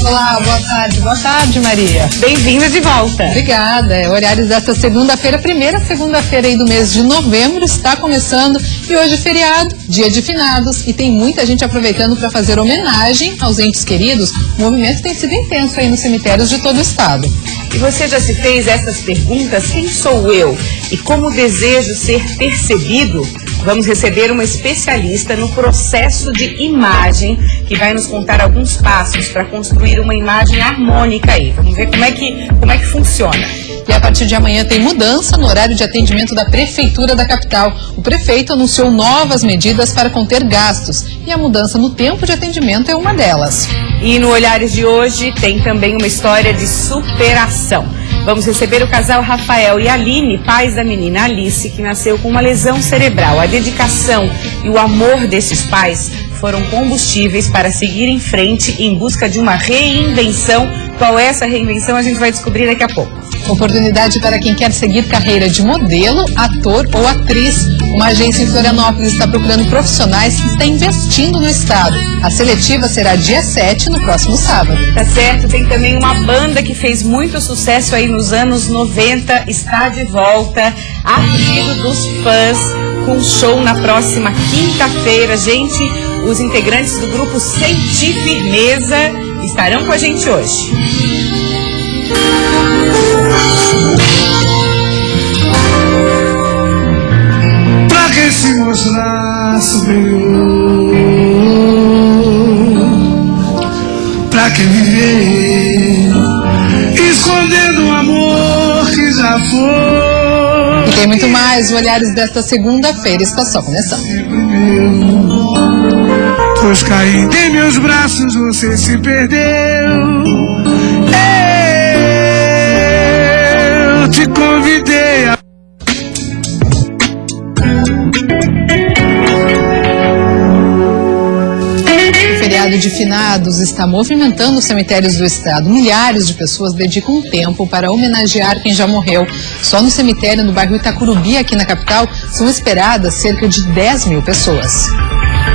Olá, boa tarde. Boa tarde, Maria. Bem-vinda de volta. Obrigada. Horários desta segunda-feira, primeira segunda-feira aí do mês de novembro, está começando. E hoje feriado, dia de finados, e tem muita gente aproveitando para fazer homenagem aos entes queridos. O movimento tem sido intenso aí nos cemitérios de todo o estado. E você já se fez essas perguntas? Quem sou eu? E como desejo ser percebido? Vamos receber uma especialista no processo de imagem que vai nos contar alguns passos para construir uma imagem harmônica aí. Vamos ver como é que funciona. E a partir de amanhã tem mudança no horário de atendimento da Prefeitura da capital. O prefeito anunciou novas medidas para conter gastos e a mudança no tempo de atendimento é uma delas. E no Olhares de hoje tem também uma história de superação. Vamos receber o casal Rafael e Aline, pais da menina Alice, que nasceu com uma lesão cerebral. A dedicação e o amor desses pais foram combustíveis para seguir em frente em busca de uma reinvenção. Qual é essa reinvenção? A gente vai descobrir daqui a pouco. Oportunidade para quem quer seguir carreira de modelo, ator ou atriz. Uma agência em Florianópolis está procurando profissionais que está investindo no estado. A seletiva será dia 7, no próximo sábado. Tá certo, tem também uma banda que fez muito sucesso aí nos anos 90, está de volta, a pedido dos fãs, com show na próxima quinta-feira. Gente, os integrantes do grupo Senti Firmeza estarão com a gente hoje. Pra que se mostrar superior? Pra que viver escondendo um amor que já foi? E tem muito mais. Olhares desta segunda-feira está só começando. Pois caindo em meus braços você se perdeu. Eu te convidei a... O feriado de finados está movimentando os cemitérios do estado. Milhares de pessoas dedicam tempo para homenagear quem já morreu. Só no cemitério no bairro Itacurubi, aqui na capital, são esperadas cerca de 10 mil pessoas.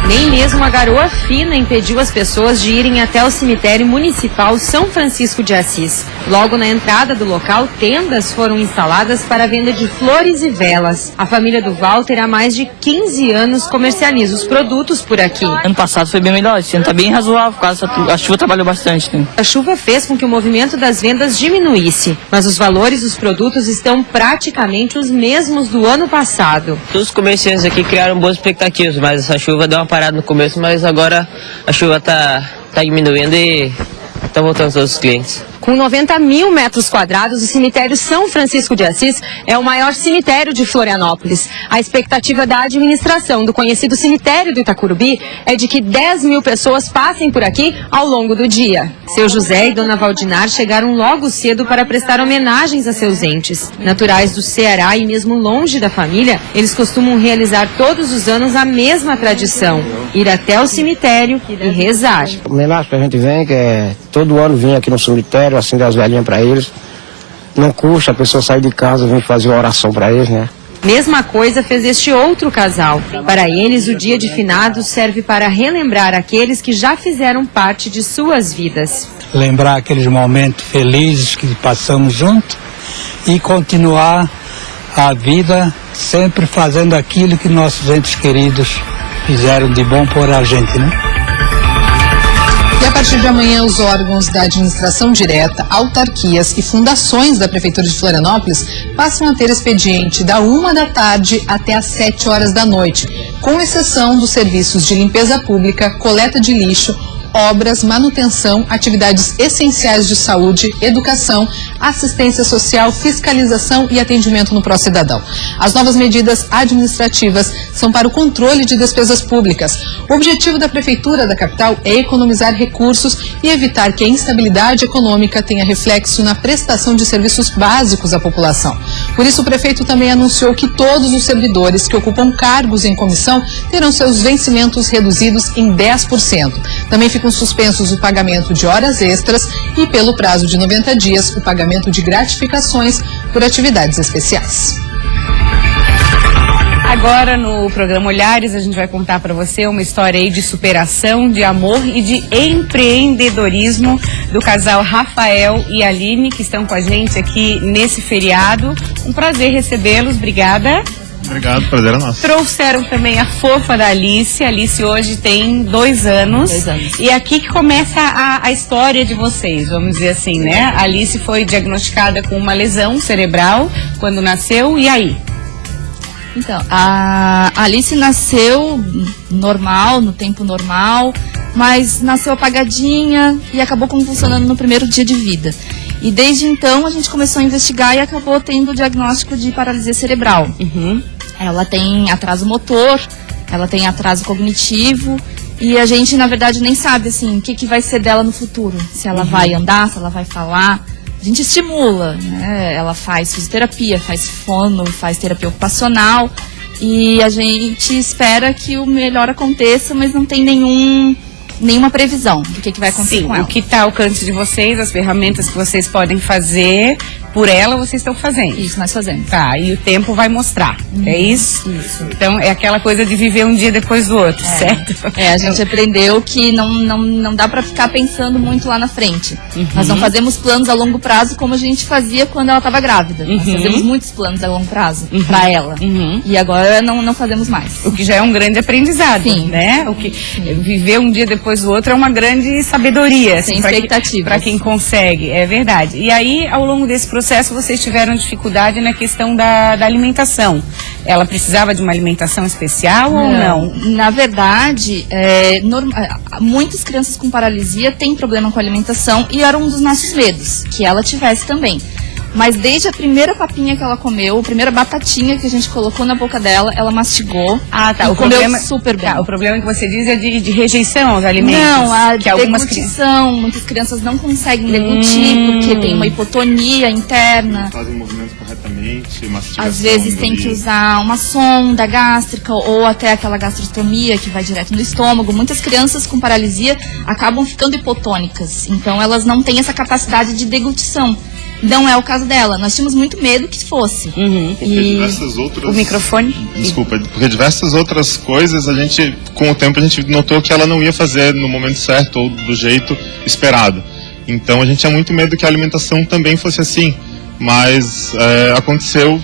Nem mesmo a garoa fina impediu as pessoas de irem até o cemitério municipal São Francisco de Assis. Logo na entrada do local, tendas foram instaladas para a venda de flores e velas. A família do Walter há mais de 15 anos comercializa os produtos por aqui. Ano passado foi bem melhor, esse ano tá bem razoável, por causa a chuva trabalhou bastante. Né? A chuva fez com que o movimento das vendas diminuísse, mas os valores dos produtos estão praticamente os mesmos do ano passado. Todos os comerciantes aqui criaram boas expectativas, mas essa chuva deu uma parada no começo, mas agora a chuva tá diminuindo e tá voltando todos os clientes. Com 90 mil metros quadrados, o cemitério São Francisco de Assis é o maior cemitério de Florianópolis. A expectativa da administração do conhecido cemitério do Itacurubi é de que 10 mil pessoas passem por aqui ao longo do dia. Seu José e Dona Valdinar chegaram logo cedo para prestar homenagens a seus entes. Naturais do Ceará e mesmo longe da família, eles costumam realizar todos os anos a mesma tradição: ir até o cemitério e rezar. A homenagem que a gente vem, que é todo ano vir aqui no cemitério, acender as velhinhas para eles. Não custa a pessoa sair de casa e vir fazer uma oração para eles, né? Mesma coisa fez este outro casal. Para eles, o dia de finados serve para relembrar aqueles que já fizeram parte de suas vidas. Lembrar aqueles momentos felizes que passamos juntos e continuar a vida sempre fazendo aquilo que nossos entes queridos fizeram de bom por a gente, né? E a partir de amanhã, os órgãos da administração direta, autarquias e fundações da Prefeitura de Florianópolis passam a ter expediente da 1 da tarde até às 7 horas da noite, com exceção dos serviços de limpeza pública, coleta de lixo, obras, manutenção, atividades essenciais de saúde, educação, assistência social, fiscalização e atendimento no Pró-Cidadão. As novas medidas administrativas são para o controle de despesas públicas. O objetivo da Prefeitura da capital é economizar recursos e evitar que a instabilidade econômica tenha reflexo na prestação de serviços básicos à população. Por isso, o prefeito também anunciou que todos os servidores que ocupam cargos em comissão terão seus vencimentos reduzidos em 10%. Também ficam suspensos o pagamento de horas extras e, pelo prazo de 90 dias, o pagamento de gratificações por atividades especiais. Agora no programa Olhares a gente vai contar para você uma história aí de superação, de amor e de empreendedorismo do casal Rafael e Aline, que estão com a gente aqui nesse feriado. Um prazer recebê-los, obrigada. Obrigado, prazer é nosso. Trouxeram também a fofa da Alice. A Alice hoje tem 2 anos. 2 anos. E aqui que começa a história de vocês, vamos dizer assim, né? A Alice foi diagnosticada com uma lesão cerebral quando nasceu, e aí? Então, a Alice nasceu normal, no tempo normal, mas nasceu apagadinha e acabou convulsionando no primeiro dia de vida. E desde então a gente começou a investigar e acabou tendo o diagnóstico de paralisia cerebral. Ela tem atraso motor, ela tem atraso cognitivo e a gente, na verdade, nem sabe assim, o que vai ser dela no futuro. Se ela vai andar, se ela vai falar. A gente estimula, né? Ela faz fisioterapia, faz fono, faz terapia ocupacional e a gente espera que o melhor aconteça, mas não tem nenhuma previsão do que vai acontecer com ela. O que está ao alcance de vocês, as ferramentas que vocês podem fazer por ela, vocês estão fazendo. Isso, nós fazemos. Tá, e o tempo vai mostrar, é isso? Isso. Então, é aquela coisa de viver um dia depois do outro, certo? A gente aprendeu que não dá pra ficar pensando muito lá na frente. Nós não fazemos planos a longo prazo como a gente fazia quando ela estava grávida. Nós fazemos muitos planos a longo prazo pra ela. E agora não fazemos mais. O que já é um grande aprendizado, né? O que viver um dia depois do outro é uma grande sabedoria. Sem assim, expectativas. Para quem consegue, é verdade. E aí, ao longo desse processo, vocês tiveram dificuldade na questão da alimentação. Ela precisava de uma alimentação especial ou não? Na verdade, muitas crianças com paralisia têm problema com a alimentação e era um dos nossos medos, que ela tivesse também. Mas desde a primeira papinha que ela comeu, a primeira batatinha que a gente colocou na boca dela, ela mastigou. O comeu problema, super bem. O problema que você diz é de rejeição aos alimentos. Não, a que algumas deglutição. Muitas crianças não conseguem deglutir porque tem uma hipotonia interna. Fazem o movimento corretamente, mastigação. Às vezes tem que usar uma sonda gástrica ou até aquela gastrostomia que vai direto no estômago. Muitas crianças com paralisia acabam ficando hipotônicas. Então elas não têm essa capacidade de deglutição. Não é o caso dela. Nós tínhamos muito medo que fosse. Porque diversas outras... O microfone? Desculpa, porque diversas outras coisas, com o tempo a gente notou que ela não ia fazer no momento certo ou do jeito esperado. Então a gente tinha muito medo que a alimentação também fosse assim. Mas aconteceu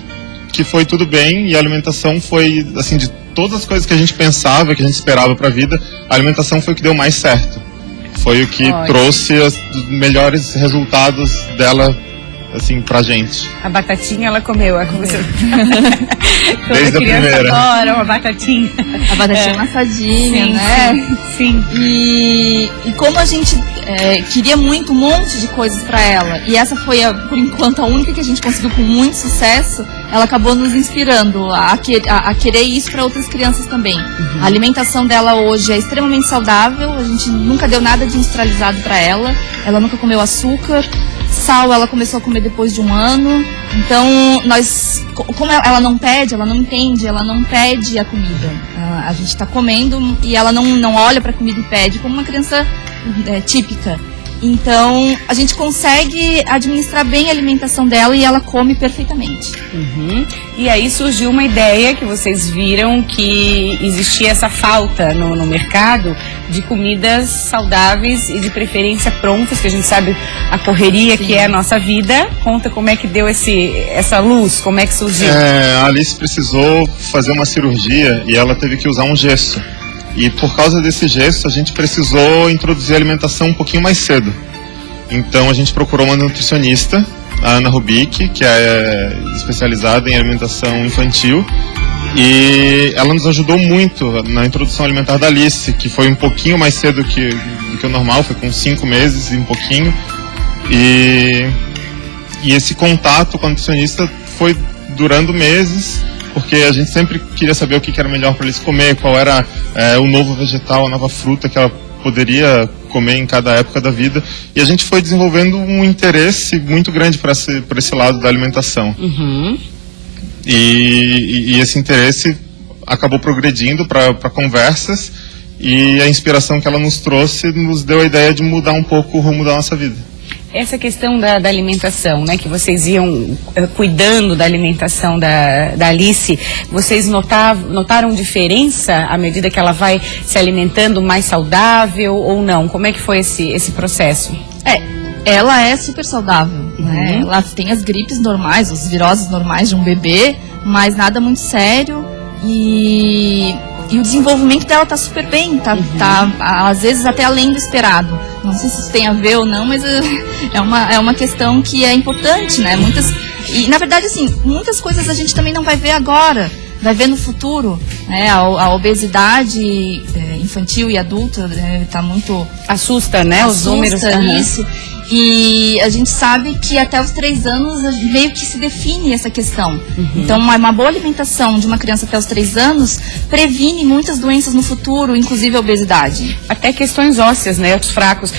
que foi tudo bem e a alimentação foi, assim, de todas as coisas que a gente pensava, que a gente esperava para a vida, a alimentação foi o que deu mais certo. Foi o que trouxe os melhores resultados dela, assim, pra gente. A batatinha ela comeu, Desde a primeira. Adora uma batatinha. A batatinha amassadinha, né? Sim. E como a gente queria muito um monte de coisas pra ela, e essa foi, por enquanto, a única que a gente conseguiu com muito sucesso, ela acabou nos inspirando a querer isso para outras crianças também. A alimentação dela hoje é extremamente saudável, a gente nunca deu nada de industrializado para ela nunca comeu açúcar, sal ela começou a comer depois de 1 ano, então como ela não pede, ela não entende, ela não pede a comida. A gente está comendo e ela não olha para a comida e pede, como uma criança típica. Então, a gente consegue administrar bem a alimentação dela e ela come perfeitamente. E aí surgiu uma ideia que vocês viram que existia essa falta no mercado de comidas saudáveis e de preferência prontas, que a gente sabe a correria que é a nossa vida. Conta como é que deu essa luz, como é que surgiu. A Alice precisou fazer uma cirurgia e ela teve que usar um gesso. E por causa desse gesso, a gente precisou introduzir a alimentação um pouquinho mais cedo. Então a gente procurou uma nutricionista, a Ana Rubik, que é especializada em alimentação infantil. E ela nos ajudou muito na introdução alimentar da Alice, que foi um pouquinho mais cedo do que o normal, foi com 5 meses e um pouquinho. E esse contato com a nutricionista foi durando meses, porque a gente sempre queria saber o que era melhor para eles comer, qual era o novo vegetal, a nova fruta que ela poderia comer em cada época da vida. E a gente foi desenvolvendo um interesse muito grande por esse lado da alimentação. E esse interesse acabou progredindo para conversas, e a inspiração que ela nos trouxe nos deu a ideia de mudar um pouco o rumo da nossa vida. Essa questão da alimentação, né, que vocês iam cuidando da alimentação da Alice, vocês notaram diferença à medida que ela vai se alimentando mais saudável ou não? Como é que foi esse processo? ela é super saudável, né? Ela tem as gripes normais, as viroses normais de um bebê, mas nada muito sério. E o desenvolvimento dela tá super bem, tá às vezes até além do esperado. Não sei se isso tem a ver ou não, mas é uma questão que é importante, né? E na verdade, assim, muitas coisas a gente também não vai ver agora, vai ver no futuro, né? A obesidade infantil e adulta tá muito... Assusta, né? Os números. Isso. E a gente sabe que até os 3 anos meio que se define essa questão. Então, uma boa alimentação de uma criança até os 3 anos previne muitas doenças no futuro, inclusive a obesidade. Até questões ósseas, né? Os fracos,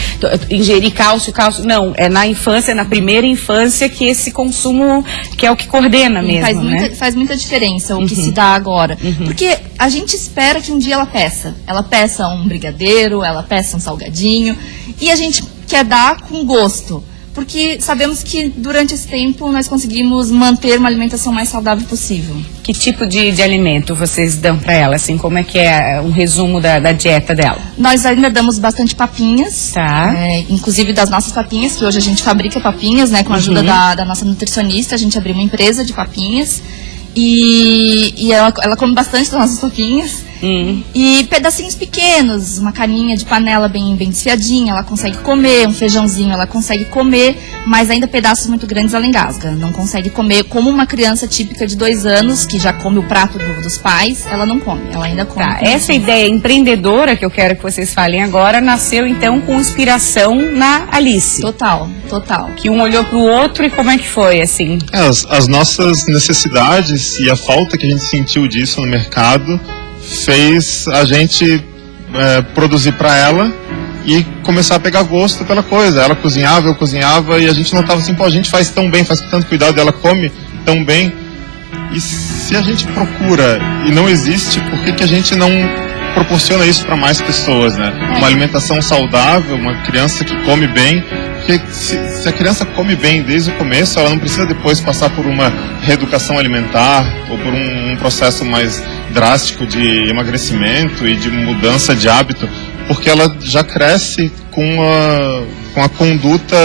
ingerir cálcio. Não, é na infância, na primeira infância que esse consumo, que é o que coordena mesmo, faz muita diferença o que se dá agora. Porque a gente espera que um dia ela peça. Ela peça um brigadeiro, ela peça um salgadinho, e a gente quer dar com gosto, porque sabemos que durante esse tempo nós conseguimos manter uma alimentação mais saudável possível. Que tipo de alimento vocês dão para ela, assim, como é que é um resumo da dieta dela? Nós ainda damos bastante papinhas, inclusive das nossas papinhas, que hoje a gente fabrica papinhas, né, com a ajuda da nossa nutricionista, a gente abriu uma empresa de papinhas, e ela come bastante das nossas papinhas. E pedacinhos pequenos, uma carninha de panela bem desfiadinha, ela consegue comer, um feijãozinho ela consegue comer, mas ainda pedaços muito grandes ela engasga. Não consegue comer como uma criança típica de 2 anos, que já come o prato dos pais, ela não come, ela ainda come. Essa ideia empreendedora que eu quero que vocês falem agora, nasceu então com inspiração na Alice. Total. Que um olhou pro outro e como é que foi, assim? As nossas necessidades e a falta que a gente sentiu disso no mercado fez a gente produzir para ela e começar a pegar gosto pela coisa. Ela cozinhava, eu cozinhava, e a gente notava assim, a gente faz tão bem, faz com tanto cuidado, ela come tão bem. E se a gente procura e não existe, por que a gente não proporciona isso para mais pessoas, né? Uma alimentação saudável, uma criança que come bem. Porque se a criança come bem desde o começo, ela não precisa depois passar por uma reeducação alimentar ou por um processo mais drástico de emagrecimento e de mudança de hábito, porque ela já cresce com a conduta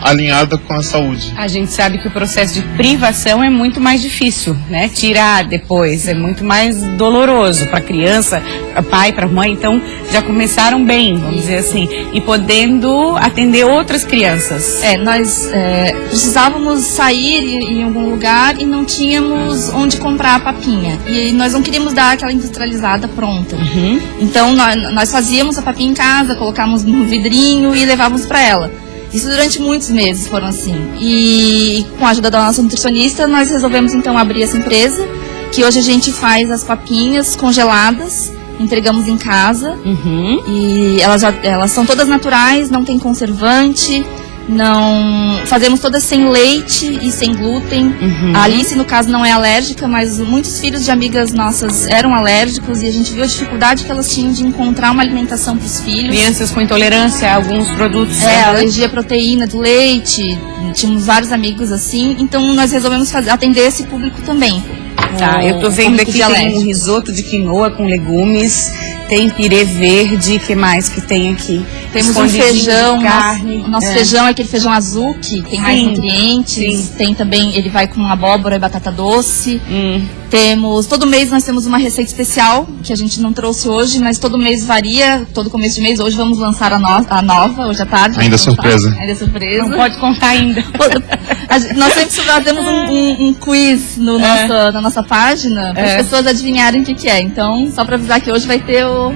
alinhada com a saúde. A gente sabe que o processo de privação é muito mais difícil, né? Tirar depois é muito mais doloroso para a criança, para pai, para a mãe. Então já começaram bem, vamos dizer assim, e podendo atender outras crianças. Nós precisávamos sair em algum lugar e não tínhamos onde comprar a papinha. E nós não queríamos dar aquela industrializada pronta. Então nós fazíamos a papinha em casa, colocávamos no vidrinho e levávamos para ela. Isso durante muitos meses foram assim. E com a ajuda da nossa nutricionista, nós resolvemos então abrir essa empresa, que hoje a gente faz as papinhas congeladas, entregamos em casa. E elas são todas naturais, não tem conservante, não fazemos todas sem leite e sem glúten. A Alice, no caso, não é alérgica, mas muitos filhos de amigas nossas eram alérgicos e a gente viu a dificuldade que elas tinham de encontrar uma alimentação para os filhos. Crianças com intolerância a alguns produtos. Alergia à proteína do leite, tínhamos vários amigos assim, então nós resolvemos atender esse público também. Eu tô vendo aqui tem um risoto de quinoa com legumes, tem pirê verde, que mais que tem aqui? Temos um feijão, nosso feijão é aquele feijão azul que tem mais nutrientes, tem também, ele vai com abóbora e batata doce. Todo mês nós temos uma receita especial, que a gente não trouxe hoje, mas todo mês varia, todo começo de mês. Hoje vamos lançar a nova, hoje à tarde. Ainda é surpresa. Ainda é surpresa. Não pode contar ainda. Nós sempre fazemos um quiz na nossa página, para as pessoas adivinharem o que é. Então, só para avisar que hoje vai ter o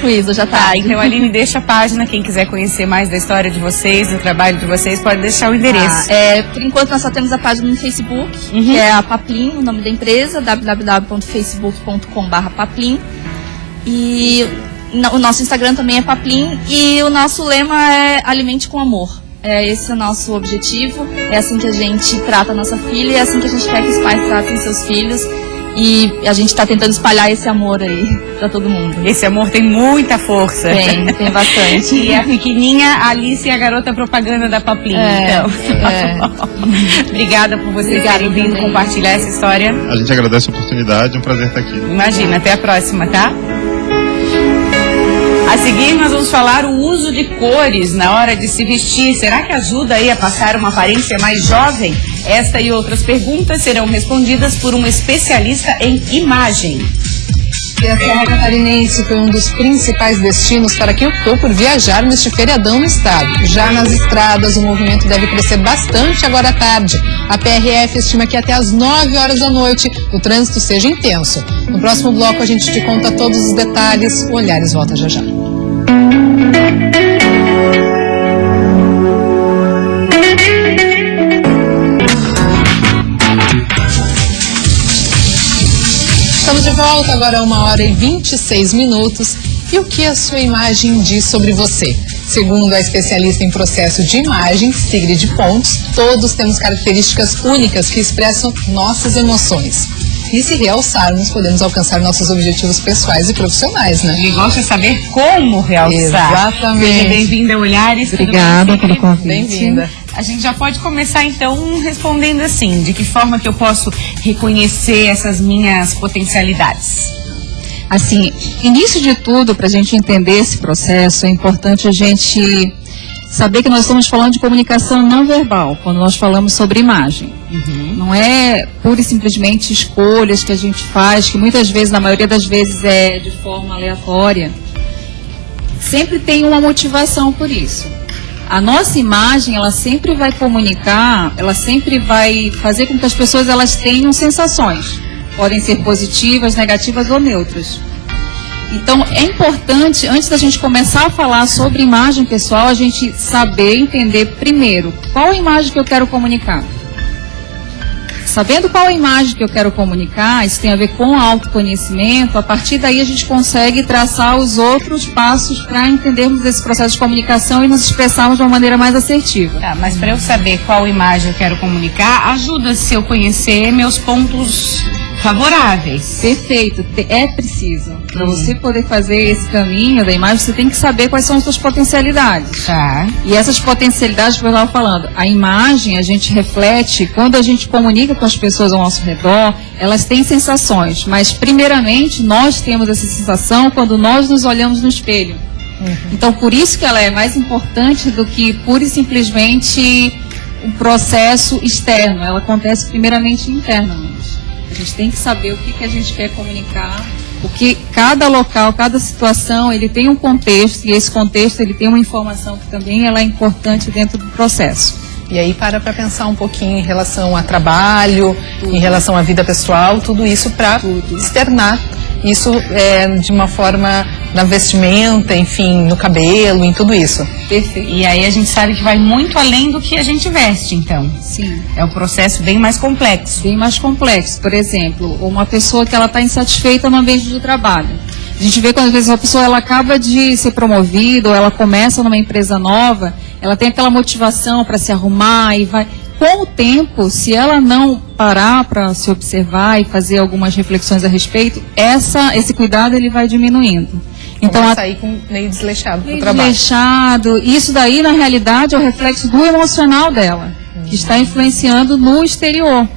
quiz, hoje à tarde. Então, Aline, deixa a página, quem quiser conhecer mais da história de vocês, do trabalho de vocês, pode deixar o endereço. Por enquanto, nós só temos a página no Facebook, que é a Paplin, o nome da empresa, www.facebook.com/Paplin. E o nosso Instagram também é Paplin, e o nosso lema é Alimente com Amor. Esse é o nosso objetivo, é assim que a gente trata a nossa filha, é assim que a gente quer que os pais tratem seus filhos. E a gente está tentando espalhar esse amor aí para todo mundo. Esse amor tem muita força. Tem bastante. E a pequenininha Alice e a garota propaganda da Paplin. Obrigada por vocês terem vindo compartilhar essa história. A gente agradece a oportunidade, é um prazer estar aqui. Imagina, até a próxima, tá? As seguir, nós vamos falar o uso de cores na hora de se vestir. Será que ajuda aí a passar uma aparência mais jovem? Esta e outras perguntas serão respondidas por um especialista em imagem. E a Serra Catarinense foi um dos principais destinos para quem optou por viajar neste feriadão no estado. Já nas estradas, o movimento deve crescer bastante agora à tarde. A PRF estima que até às 9 horas da noite o trânsito seja intenso. No próximo bloco a gente te conta todos os detalhes. O Olhares volta já já. Estamos de volta agora a 1h26. E o que a sua imagem diz sobre você? Segundo a especialista em processo de imagem, Sigrid Pontes, todos temos características únicas que expressam nossas emoções. E se realçarmos, podemos alcançar nossos objetivos pessoais e profissionais, né? O negócio é saber como realçar. Exatamente. Seja bem-vinda, Olhares. Obrigada pelo convite. Bem-vinda. A gente já pode começar, então, respondendo assim, de que forma que eu posso reconhecer essas minhas potencialidades? Assim, início de tudo, para a gente entender esse processo, é importante a gente saber que nós estamos falando de comunicação não verbal, quando nós falamos sobre imagem. Não é pura e simplesmente escolhas que a gente faz, que muitas vezes, na maioria das vezes, é de forma aleatória. Sempre tem uma motivação por isso. A nossa imagem, ela sempre vai comunicar, ela sempre vai fazer com que as pessoas elas tenham sensações. Podem ser positivas, negativas ou neutras. Então, é importante, antes da gente começar a falar sobre imagem pessoal, a gente saber, entender primeiro qual a imagem que eu quero comunicar. Sabendo qual a imagem que eu quero comunicar, isso tem a ver com autoconhecimento, a partir daí a gente consegue traçar os outros passos para entendermos esse processo de comunicação e nos expressarmos de uma maneira mais assertiva. Tá, mas para eu saber qual imagem eu quero comunicar, ajuda se eu conhecer meus pontos favoráveis. Perfeito, é preciso. Para você poder fazer esse caminho da imagem, você tem que saber quais são as suas potencialidades. Tá. E essas potencialidades que eu estava falando, a imagem a gente reflete, quando a gente comunica com as pessoas ao nosso redor, elas têm sensações, mas primeiramente nós temos essa sensação quando nós nos olhamos no espelho. Então por isso que ela é mais importante do que pura e simplesmente um processo externo, ela acontece primeiramente internamente. A gente tem que saber o que a gente quer comunicar, porque cada local, cada situação, ele tem um contexto, e esse contexto ele tem uma informação que também ela é importante dentro do processo. E aí para pensar um pouquinho em relação a trabalho, em relação à vida pessoal, tudo isso para externar isso de uma forma na vestimenta, enfim, no cabelo, em tudo isso. Perfeito. E aí a gente sabe que vai muito além do que a gente veste, então. Sim. É um processo bem mais complexo. Bem mais complexo. Por exemplo, uma pessoa que ela está insatisfeita no ambiente de trabalho. A gente vê quando às vezes uma pessoa ela acaba de ser promovida ou ela começa numa empresa nova, ela tem aquela motivação para se arrumar e vai... Com o tempo, se ela não parar para se observar e fazer algumas reflexões a respeito, esse cuidado ele vai diminuindo. Então vai sair meio desleixado para o trabalho. Desleixado. Isso daí, na realidade, é o reflexo do emocional dela, que está influenciando no exterior.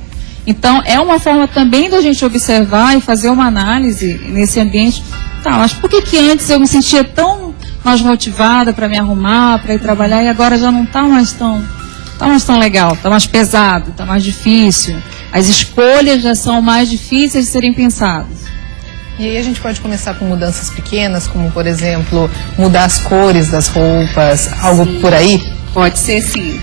Então, é uma forma também da gente observar e fazer uma análise nesse ambiente. Tá, mas por que antes eu me sentia tão mais motivada para me arrumar, para ir trabalhar, e agora já não está mais tão legal, está mais pesado, está mais difícil. As escolhas já são mais difíceis de serem pensadas. E aí a gente pode começar com mudanças pequenas, como, por exemplo, mudar as cores das roupas, algo por aí? Pode ser, sim.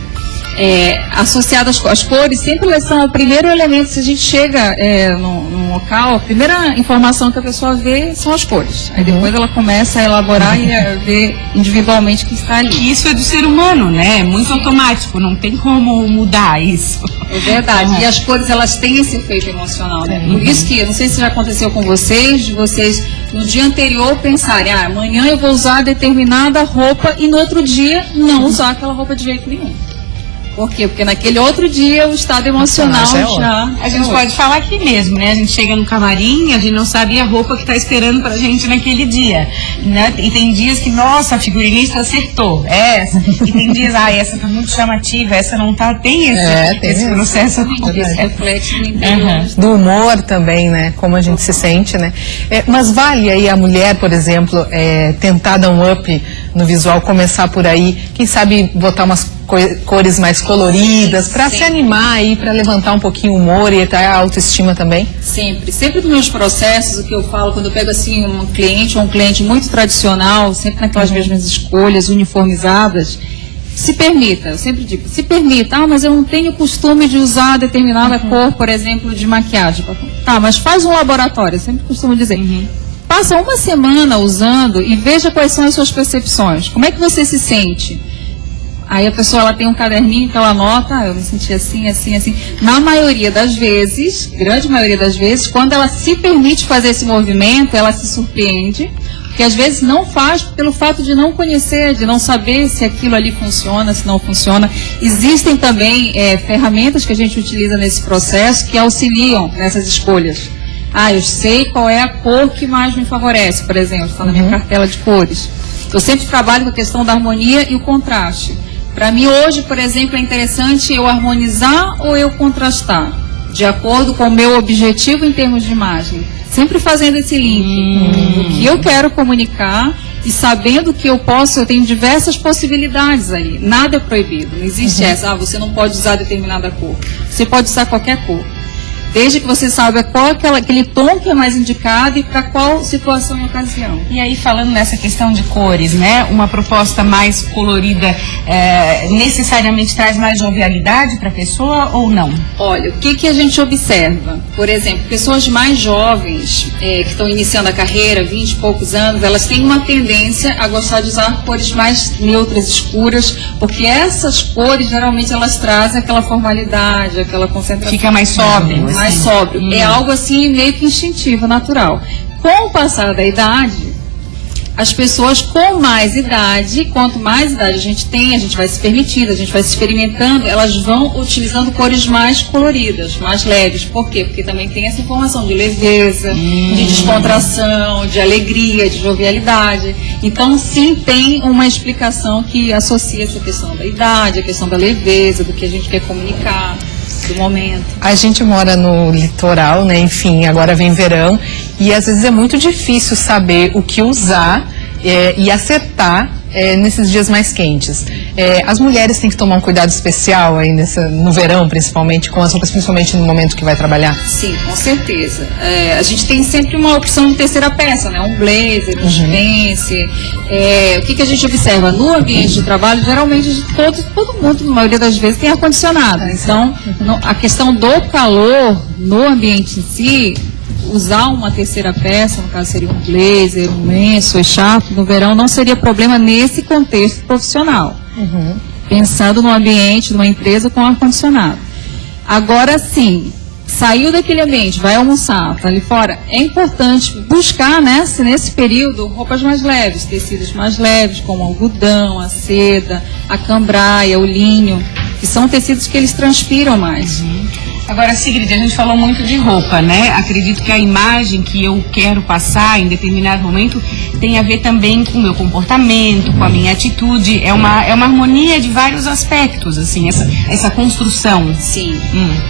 Associadas às cores, sempre elas são o primeiro elemento. Se a gente chega num local, a primeira informação que a pessoa vê são as cores. Aí depois ela começa a elaborar e a ver individualmente o que está ali. Isso é do ser humano, né? É muito automático, não tem como mudar isso. É verdade. E as cores, elas têm esse efeito emocional, né? Por isso que, eu não sei se já aconteceu com vocês, de vocês no dia anterior pensarem, amanhã eu vou usar determinada roupa e no outro dia não usar aquela roupa de jeito nenhum. Por quê? Porque naquele outro dia o estado emocional já... A gente pode falar aqui mesmo, né? A gente chega no camarim, a gente não sabe a roupa que tá esperando pra gente naquele dia, né? E tem dias que, nossa, a figurinista acertou, essa. E tem dias, essa tá muito chamativa, essa não tá. Tem esse processo. Esse reflexo do interior. Do humor também, né? Como a gente se sente, né? Mas vale aí a mulher, por exemplo, tentar dar um up no visual, começar por aí, quem sabe botar umas cores mais coloridas, para se animar aí, para levantar um pouquinho o humor e até a autoestima também? Sempre nos meus processos, o que eu falo, quando eu pego assim um cliente muito tradicional, sempre naquelas mesmas escolhas, uniformizadas, se permita, eu sempre digo, se permita, mas eu não tenho costume de usar determinada cor, por exemplo, de maquiagem. Tá, mas faz um laboratório, eu sempre costumo dizer. Passa uma semana usando e veja quais são as suas percepções. Como é que você se sente? Aí a pessoa ela tem um caderninho que ela anota, eu me senti assim, assim, assim. Na maioria das vezes, grande maioria das vezes, quando ela se permite fazer esse movimento, ela se surpreende, porque às vezes não faz pelo fato de não conhecer, de não saber se aquilo ali funciona, se não funciona. Existem também ferramentas que a gente utiliza nesse processo que auxiliam nessas escolhas. Eu sei qual é a cor que mais me favorece, por exemplo, está na minha cartela de cores. Eu sempre trabalho com a questão da harmonia e o contraste. Para mim, hoje, por exemplo, é interessante eu harmonizar ou eu contrastar, de acordo com o meu objetivo em termos de imagem. Sempre fazendo esse link. O que eu quero comunicar e sabendo que eu tenho diversas possibilidades aí. Nada é proibido. Não existe essa, você não pode usar determinada cor. Você pode usar qualquer cor. Desde que você saiba qual aquele tom que é mais indicado e para qual situação e ocasião. E aí, falando nessa questão de cores, né? Uma proposta mais colorida necessariamente traz mais jovialidade para a pessoa ou não? Olha, o que a gente observa? Por exemplo, pessoas mais jovens que estão iniciando a carreira, 20 e poucos anos, elas têm uma tendência a gostar de usar cores mais neutras, escuras, porque essas cores geralmente elas trazem aquela formalidade, aquela concentração. Fica mais sóbrio. Mais sóbrio. É algo assim meio que instintivo, natural. Com o passar da idade, as pessoas com mais idade, quanto mais idade a gente tem, a gente vai se permitindo, a gente vai se experimentando, elas vão utilizando cores mais coloridas, mais leves. Por quê? Porque também tem essa informação de leveza, de descontração, de alegria, de jovialidade. Então, sim, tem uma explicação que associa essa questão da idade, a questão da leveza, do que a gente quer comunicar. Do momento. A gente mora no litoral, né? Enfim, agora vem verão e às vezes é muito difícil saber o que usar e acertar nesses dias mais quentes. As mulheres têm que tomar um cuidado especial aí no verão, principalmente, com as roupas, principalmente no momento que vai trabalhar? Sim, com certeza. A gente tem sempre uma opção de terceira peça, né? Um blazer, um Spencer. O que a gente observa? No ambiente de trabalho, geralmente todo mundo, na maioria das vezes, tem ar-condicionado. Então, a questão do calor no ambiente em si, usar uma terceira peça, no caso seria um blazer, um lenço, echarpe, no verão não seria problema nesse contexto profissional. Pensando no ambiente, numa empresa com ar-condicionado. Agora sim, saiu daquele ambiente, vai almoçar, tá ali fora, é importante buscar nesse período roupas mais leves, tecidos mais leves, como o algodão, a seda, a cambraia, o linho, que são tecidos que eles transpiram mais. Agora, Sigrid, a gente falou muito de roupa, né? Acredito que a imagem que eu quero passar em determinado momento tem a ver também com o meu comportamento, com a minha atitude. É uma harmonia de vários aspectos, assim, essa construção. Sim.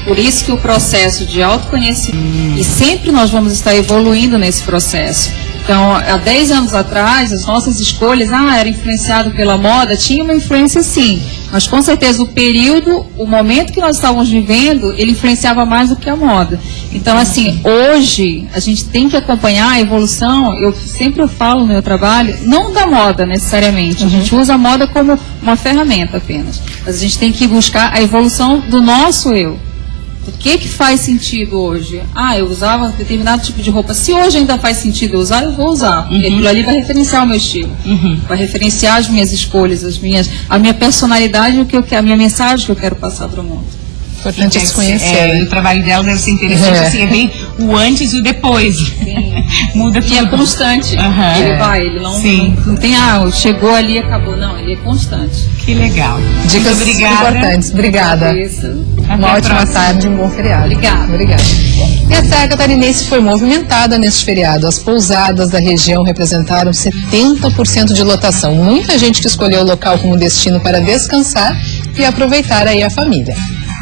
Por isso que o processo de autoconhecimento, e sempre nós vamos estar evoluindo nesse processo. Então, há 10 anos atrás, as nossas escolhas, era influenciado pela moda, tinha uma influência sim. Mas com certeza o período, o momento que nós estávamos vivendo, ele influenciava mais do que a moda. Então, assim, hoje a gente tem que acompanhar a evolução, eu sempre falo no meu trabalho, não da moda necessariamente, a gente usa a moda como uma ferramenta apenas. Mas a gente tem que buscar a evolução do nosso eu. O que faz sentido hoje? Eu usava determinado tipo de roupa. Se hoje ainda faz sentido eu usar, eu vou usar. Porque aquilo ali vai referenciar o meu estilo. Vai referenciar as minhas escolhas, a minha personalidade, a minha mensagem que eu quero passar para o mundo. Importante se conhecer. O trabalho dela deve ser interessante, assim, é bem o antes e o depois. Sim. Muda E é constante. Aham. Ele vai, ele não tem, chegou ali e acabou. Não, ele é constante. Que legal. Dicas Muito obrigada. importantes. Obrigada. Uma a ótima próxima. tarde e um bom feriado. Obrigada. E a Serra Catarinense foi movimentada neste feriado. As pousadas da região representaram 70% de lotação. Muita gente que escolheu o local como destino para descansar e aproveitar aí a família.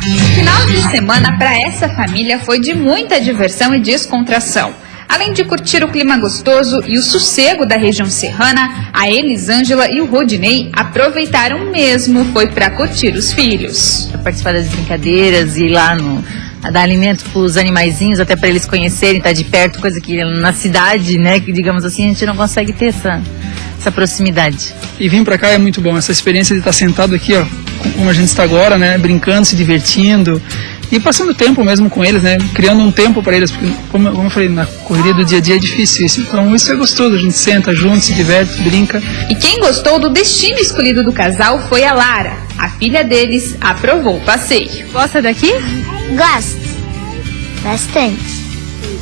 O final de semana para essa família foi de muita diversão e descontração. Além de curtir o clima gostoso e o sossego da região serrana, a Elisângela e o Rodinei aproveitaram mesmo, foi para curtir os filhos. Para participar das brincadeiras e ir lá dar alimento para os animaizinhos, até para eles conhecerem, estar de perto, coisa que na cidade, né, que digamos assim, a gente não consegue ter essa proximidade. E vir para cá é muito bom, essa experiência de estar sentado aqui, ó, como a gente está agora, né, brincando, se divertindo e passando tempo mesmo com eles, né, criando um tempo para eles, porque como eu falei, na correria do dia a dia é difícil isso, então isso é gostoso, a gente senta junto, se diverte, brinca. E quem gostou do destino escolhido do casal foi a Lara. A filha deles aprovou o passeio. Gosta daqui? Gosto. Bastante.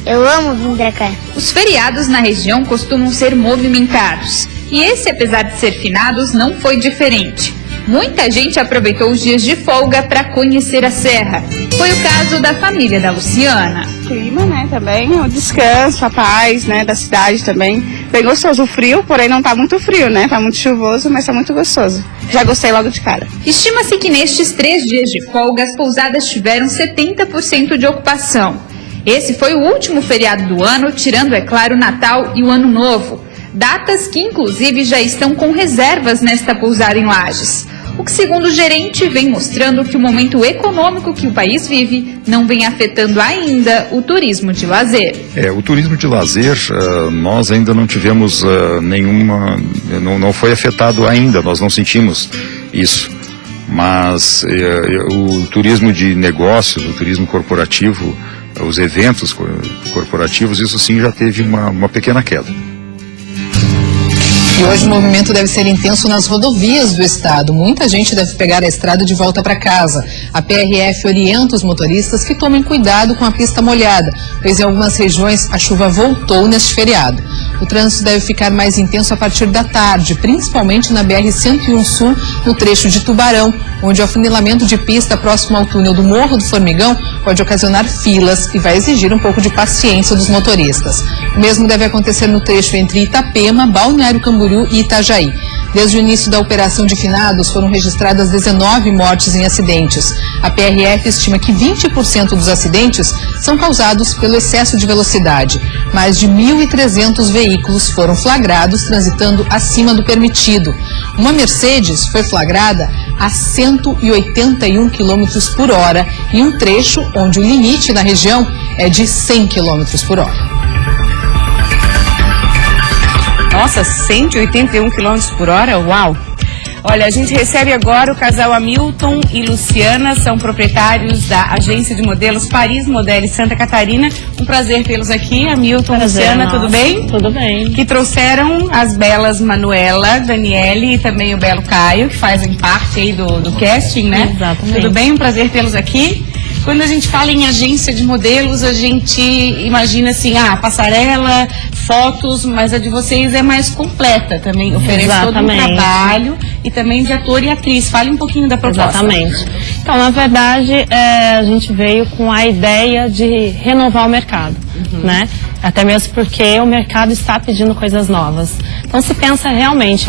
Eu amo vir pra cá. Os feriados na região costumam ser movimentados. E esse, apesar de ser finados, não foi diferente. Muita gente aproveitou os dias de folga para conhecer a serra. Foi o caso da família da Luciana. Clima, né, também, o descanso, a paz, né, da cidade também. Bem gostoso, o frio, porém não tá muito frio, né, tá muito chuvoso, mas tá muito gostoso. Já gostei logo de cara. Estima-se que nestes 3 dias de folga, as pousadas tiveram 70% de ocupação. Esse foi o último feriado do ano, tirando, é claro, o Natal e o Ano Novo. Datas que, inclusive, já estão com reservas nesta pousada em Lages. O que, segundo o gerente, vem mostrando que o momento econômico que o país vive não vem afetando ainda o turismo de lazer. O turismo de lazer, nós ainda não tivemos nenhuma, não foi afetado ainda, nós não sentimos isso. Mas o turismo de negócios, o turismo corporativo, os eventos corporativos, isso sim já teve uma pequena queda. E hoje o movimento deve ser intenso nas rodovias do estado. Muita gente deve pegar a estrada de volta para casa. A PRF orienta os motoristas que tomem cuidado com a pista molhada, pois em algumas regiões a chuva voltou neste feriado. O trânsito deve ficar mais intenso a partir da tarde, principalmente na BR-101 Sul, no trecho de Tubarão, onde o afunilamento de pista próximo ao túnel do Morro do Formigão pode ocasionar filas e vai exigir um pouco de paciência dos motoristas. O mesmo deve acontecer no trecho entre Itapema, Balneário Camboriú e Itajaí. Desde o início da operação de finados, foram registradas 19 mortes em acidentes. A PRF estima que 20% dos acidentes são causados pelo excesso de velocidade. Mais de 1.300 veículos foram flagrados transitando acima do permitido. Uma Mercedes foi flagrada a 181 km por hora em um trecho onde o limite na região é de 100 km por hora. Nossa, 181 km por hora? Uau! Olha, a gente recebe agora o casal Hamilton e Luciana, são proprietários da agência de modelos Paris Modele Santa Catarina. Um prazer tê-los aqui, Hamilton, Luciana, tudo bem? Tudo bem. Que trouxeram as belas Manuela, Daniele e também o belo Caio, que fazem parte aí do casting, né? Exatamente. Tudo bem? Um prazer tê-los aqui. Quando a gente fala em agência de modelos, a gente imagina assim, passarela, fotos, mas a de vocês é mais completa também, oferece todo um trabalho e também de ator e atriz. Fale um pouquinho da proposta. Exatamente. Então, na verdade, a gente veio com a ideia de renovar o mercado, né? Até mesmo porque o mercado está pedindo coisas novas. Então, se pensa realmente,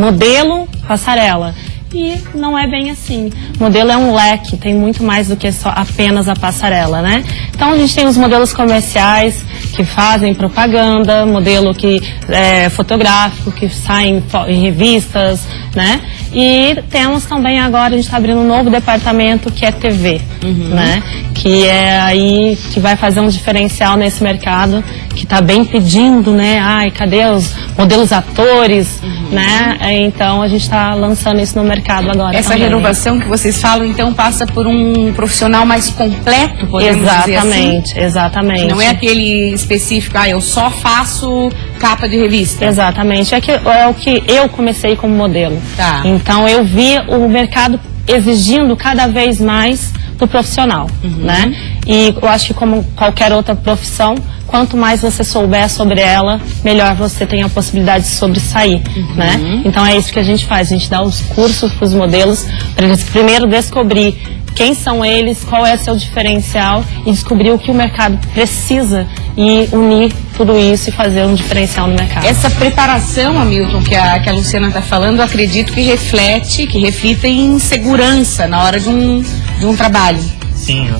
modelo, passarela. E não é bem assim. Modelo é um leque, tem muito mais do que só apenas a passarela, né? Então a gente tem os modelos comerciais que fazem propaganda, modelo que é fotográfico, que saem em revistas, né? E temos também agora, a gente está abrindo um novo departamento que é TV, né? Que é aí que vai fazer um diferencial nesse mercado, que está bem pedindo, né? Ai, cadê os modelos atores, né? Então a gente está lançando isso no mercado agora. Essa também. renovação que vocês falam, então, passa por um profissional mais completo, podemos dizer assim? Exatamente. Não é aquele específico, eu só faço capa de revista. Exatamente. É o que eu comecei como modelo. Tá. Então eu vi o mercado exigindo cada vez mais do profissional, né? E eu acho que como qualquer outra profissão, quanto mais você souber sobre ela, melhor você tem a possibilidade de sobressair, né? Então é isso que a gente faz, a gente dá os cursos para os modelos, para eles primeiro descobrir quem são eles, qual é seu diferencial e descobrir o que o mercado precisa e unir tudo isso e fazer um diferencial no mercado. Essa preparação, Hamilton, que a Luciana está falando, eu acredito que reflita em segurança na hora de um trabalho. Sim,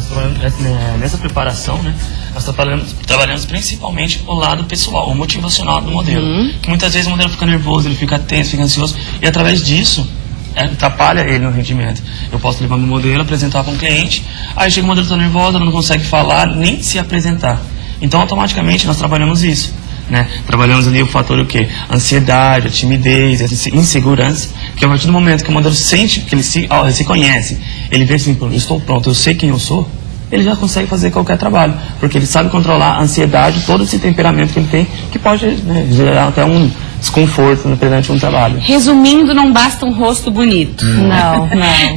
nessa preparação, né, nós trabalhamos principalmente o lado pessoal, o motivacional do modelo. Que muitas vezes o modelo fica nervoso, ele fica tenso, fica ansioso, e através disso atrapalha ele no rendimento. Eu posso levar meu modelo, apresentar para um cliente, aí chega o modelo está nervoso, não consegue falar, nem se apresentar. Então, automaticamente, nós trabalhamos isso, né? Trabalhamos ali o fator o quê? Ansiedade, a timidez, a insegurança, que a partir do momento que o modelo sente, que ele se conhece, ele vê assim, eu estou pronto, eu sei quem eu sou, ele já consegue fazer qualquer trabalho, porque ele sabe controlar a ansiedade, todo esse temperamento que ele tem, que pode, né, gerar até um desconforto perante um trabalho. Resumindo, não basta um rosto bonito. Não.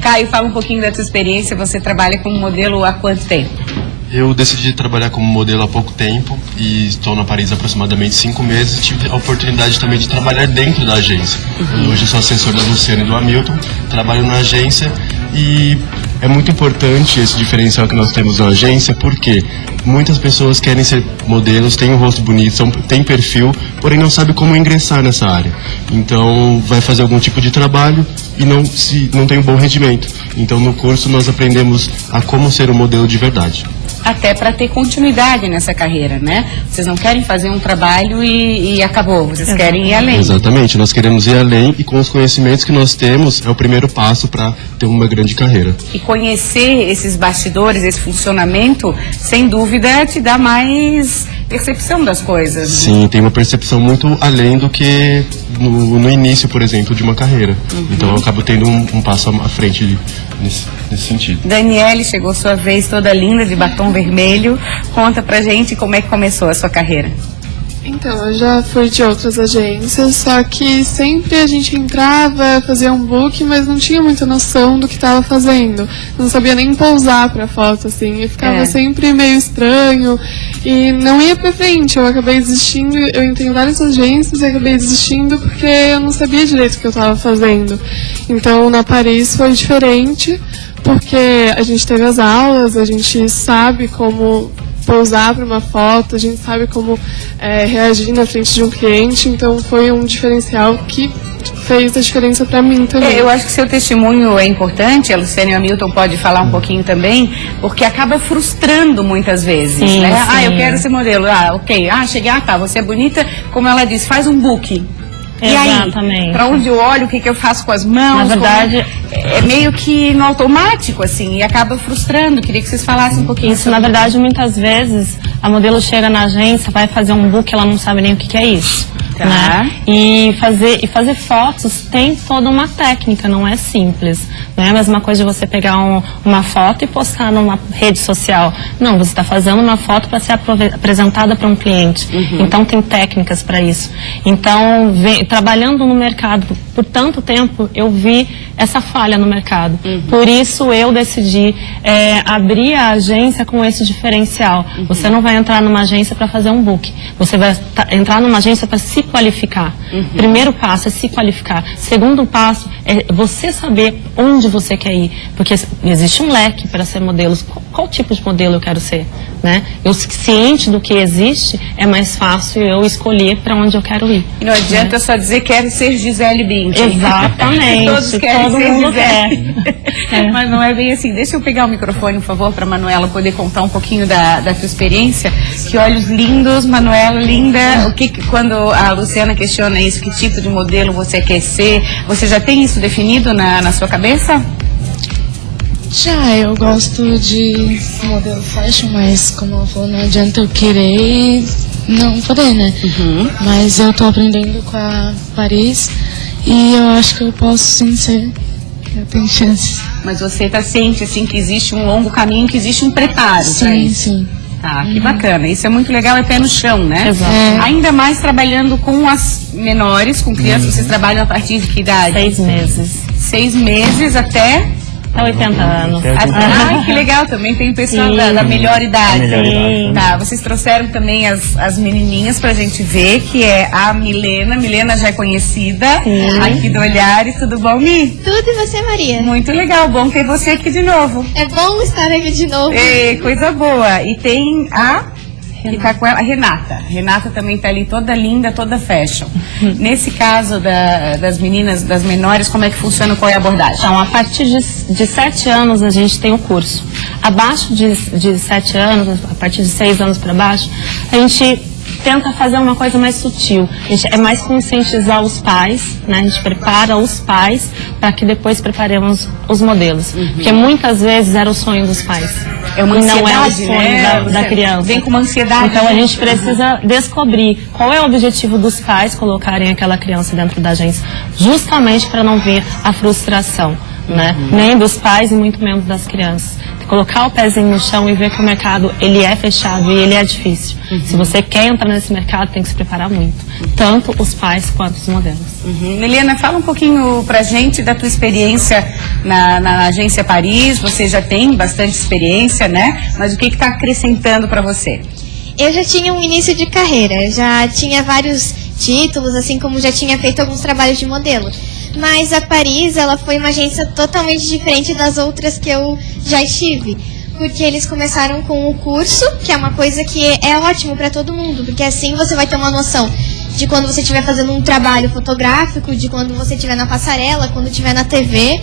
Caio, fala um pouquinho da sua experiência, você trabalha como modelo há quanto tempo? Eu decidi trabalhar como modelo há pouco tempo e estou na Paris há aproximadamente 5 meses e tive a oportunidade também de trabalhar dentro da agência. Hoje eu sou assessor da Luciana e do Hamilton, trabalho na agência e é muito importante esse diferencial que nós temos na agência porque muitas pessoas querem ser modelos, têm um rosto bonito, têm perfil, porém não sabem como ingressar nessa área. Então vai fazer algum tipo de trabalho e não tem um bom rendimento. Então no curso nós aprendemos a como ser um modelo de verdade. Até para ter continuidade nessa carreira, né? Vocês não querem fazer um trabalho e acabou, vocês querem ir além. Exatamente, nós queremos ir além e com os conhecimentos que nós temos é o primeiro passo para ter uma grande carreira. E conhecer esses bastidores, esse funcionamento, sem dúvida te dá mais percepção das coisas. Sim, tem uma percepção muito além do que no início, por exemplo, de uma carreira. Então eu acabo tendo um passo à frente nesse sentido. Daniele, chegou sua vez toda linda de batom vermelho. Conta pra gente como é que começou a sua carreira. Então, eu já fui de outras agências, só que sempre a gente entrava, fazia um book, mas não tinha muita noção do que estava fazendo. Não sabia nem pousar pra foto, assim, e ficava sempre meio estranho e não ia pra frente. Eu acabei desistindo, eu entrei em várias agências e acabei desistindo porque eu não sabia direito o que eu estava fazendo. Então, na Paris foi diferente, porque a gente teve as aulas, a gente sabe como pousar para uma foto, a gente sabe como reagir na frente de um cliente, então foi um diferencial que fez a diferença para mim também. Eu acho que seu testemunho é importante, a Luciana e o Hamilton pode falar um pouquinho também, porque acaba frustrando muitas vezes, sim, né? Sim. Eu quero ser modelo, ok, cheguei, você é bonita, como ela disse, faz um book. Exatamente. E aí, pra onde eu olho, o que eu faço com as mãos? Na verdade, é meio que no automático, assim, e acaba frustrando. Queria que vocês falassem um pouquinho isso. Na verdade, muitas vezes, a modelo chega na agência, vai fazer um book, ela não sabe nem o que é isso. Tá. Né? E fazer fotos tem toda uma técnica, não é simples. Não é a mesma coisa de você pegar uma foto e postar numa rede social. Não, você está fazendo uma foto para ser apresentada para um cliente. Então tem técnicas para isso. Então, trabalhando no mercado por tanto tempo, eu vi essa falha no mercado. Por isso eu decidi abrir a agência com esse diferencial. Você não vai entrar numa agência para fazer um book. Você vai entrar numa agência para se qualificar. Primeiro passo é se qualificar. Segundo passo é você saber onde você quer ir. Porque existe um leque para ser modelos. Qual tipo de modelo eu quero ser? Né? Eu ciente do que existe, é mais fácil eu escolher para onde eu quero ir. E não adianta só dizer quero ser Gisele Bündchen. Exatamente. Todos querem todo ser mundo Gisele. Mas não é bem assim. Deixa eu pegar o microfone, por favor, para Manuela poder contar um pouquinho da tua experiência. Que olhos lindos, Manuela, linda. Quando a Luciana questiona isso, que tipo de modelo você quer ser, você já tem isso definido na sua cabeça? Já, eu gosto de modelo fashion, mas como ela falou, não adianta eu querer e não poder, né? Mas eu tô aprendendo com a Paris e eu acho que eu posso sim ser, eu tenho chance. Mas você tá ciente, assim, que existe um longo caminho, que existe um preparo para isso? Sim. Tá, que bacana. Isso é muito legal, é pé no chão, né? Exato. Ainda mais trabalhando com as menores, com crianças, vocês trabalham a partir de que idade? 6 meses. 6 meses até Até 80 anos. Ai, que legal, também tem pessoal da melhor idade. Sim. Tá, vocês trouxeram também as menininhas pra gente ver, que é a Milena. Milena já é conhecida aqui do Olhares. Tudo bom, Mi? Tudo, e você, Maria? Muito legal, bom ter você aqui de novo. É bom estar aqui de novo. Ei, coisa boa. E tem que tá com ela, a Renata. Renata também tá ali toda linda, toda fashion. Nesse caso das meninas, das menores, como é que funciona, qual é a abordagem? Então, a partir de 7 anos a gente tem o curso. Abaixo de 7 anos, a partir de 6 anos para baixo, a gente tenta fazer uma coisa mais sutil. A gente é mais conscientizar os pais, né? A gente prepara os pais para que depois preparemos os modelos. Porque muitas vezes era o sonho dos pais. É uma ansiedade, não é o sonho, né? da criança. Vem com uma ansiedade. Então a gente precisa descobrir qual é o objetivo dos pais colocarem aquela criança dentro da agência, justamente para não ver a frustração, né? Nem dos pais e muito menos das crianças. Colocar o pezinho no chão e ver que o mercado ele é fechado e ele é difícil. Se você quer entrar nesse mercado, tem que se preparar muito. Tanto os pais quanto os modelos. Milena, fala um pouquinho pra gente da tua experiência na Agência Paris. Você já tem bastante experiência, né? Mas o que está acrescentando para você? Eu já tinha um início de carreira, já tinha vários títulos, assim como já tinha feito alguns trabalhos de modelo. Mas a Paris, ela foi uma agência totalmente diferente das outras que eu já estive. Porque eles começaram com o curso, que é uma coisa que é ótimo para todo mundo. Porque assim você vai ter uma noção de quando você estiver fazendo um trabalho fotográfico, de quando você estiver na passarela, quando estiver na TV.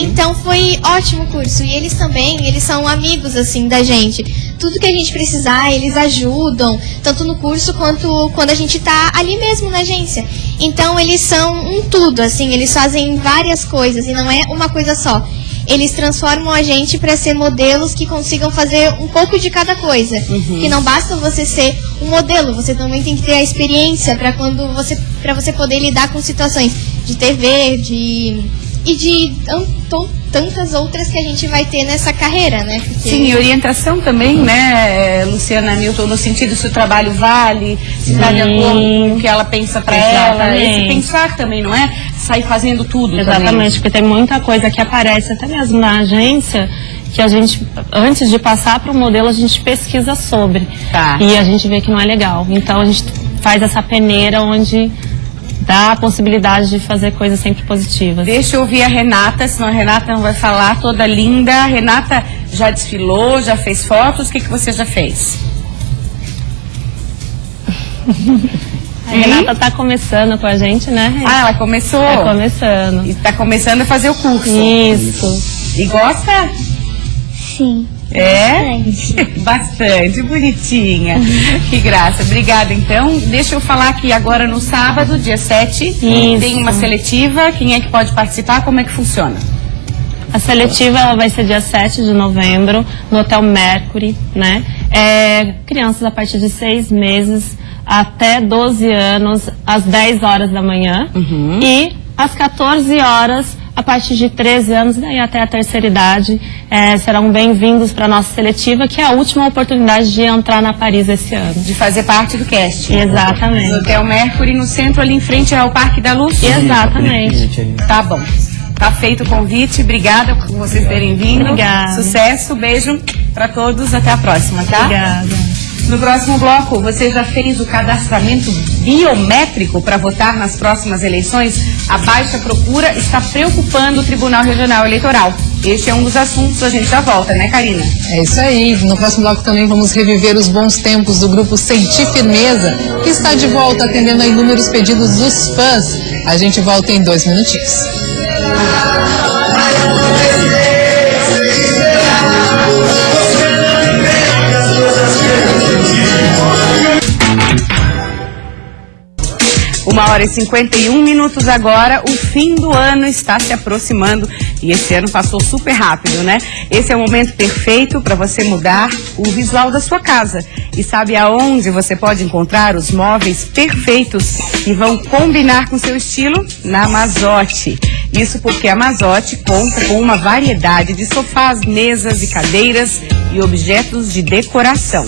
Então foi ótimo o curso. E eles também, eles são amigos, assim, da gente. Tudo que a gente precisar, eles ajudam, tanto no curso quanto quando a gente tá ali mesmo na agência. Então eles são um tudo, assim, eles fazem várias coisas e não é uma coisa só. Eles transformam a gente para ser modelos que consigam fazer um pouco de cada coisa. Que não basta você ser um modelo, você também tem que ter a experiência para você poder lidar com situações de TV, de tantas outras que a gente vai ter nessa carreira, né? Porque... Sim, e orientação também, né, Luciana Milton, no sentido se o trabalho vale, se está de acordo com o que ela pensa para ela, esse pensar também, não é? Sair fazendo tudo. Exatamente, também. porque tem muita coisa que aparece até mesmo na agência que a gente, antes de passar para o modelo, a gente pesquisa sobre. E a gente vê que não é legal. Então a gente faz essa peneira onde dá a possibilidade de fazer coisas sempre positivas. Deixa eu ouvir a Renata, senão a Renata não vai falar, toda linda. A Renata já desfilou, já fez fotos, o que você já fez? A Renata está começando com a gente, né? Ah, ela começou? Está começando. E está começando a fazer o curso. Isso. E gosta? Sim. É? Bastante, bonitinha. Que graça. Obrigada, então. Deixa eu falar aqui agora no sábado, dia 7, tem uma seletiva. Quem é que pode participar? Como é que funciona? A seletiva ela vai ser dia 7 de novembro, no Hotel Mercury, né? Crianças a partir de 6 meses até 12 anos, às 10 horas da manhã. E às 14 horas, a partir de 13 anos e até a terceira idade, serão bem-vindos para a nossa seletiva, que é a última oportunidade de entrar na Paris esse ano. De fazer parte do casting. Exatamente. No Hotel Mercury, no centro, ali em frente ao Parque da Luz? Exatamente. Tá bom. Tá feito o convite. Obrigada por vocês terem vindo. Obrigada. Sucesso, beijo para todos. Até a próxima, tá? Obrigada. No próximo bloco, você já fez o cadastramento biométrico para votar nas próximas eleições? A baixa procura está preocupando o Tribunal Regional Eleitoral. Este é um dos assuntos, a gente já volta, né, Karina? É isso aí. No próximo bloco também vamos reviver os bons tempos do grupo Sentir Firmeza, que está de volta atendendo a inúmeros pedidos dos fãs. A gente volta em 2 minutinhos. Uma hora e 51 minutos agora, o fim do ano está se aproximando e esse ano passou super rápido, né? Esse é o momento perfeito para você mudar o visual da sua casa. E sabe aonde você pode encontrar os móveis perfeitos que vão combinar com seu estilo? Na Mazotti. Isso porque a Mazotti conta com uma variedade de sofás, mesas e cadeiras e objetos de decoração.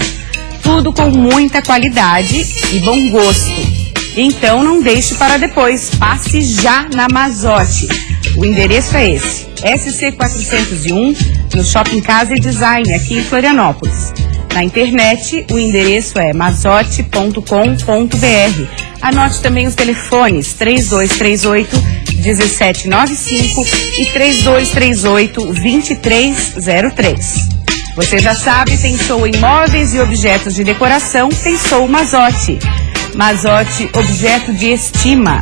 Tudo com muita qualidade e bom gosto. Então não deixe para depois, passe já na Mazotti. O endereço é esse, SC 401, no Shopping Casa e Design, aqui em Florianópolis. Na internet, o endereço é mazotti.com.br. Anote também os telefones 3238-1795 e 3238-2303. Você já sabe, pensou em móveis e objetos de decoração, pensou Mazotti. Mazotti, objeto de estima.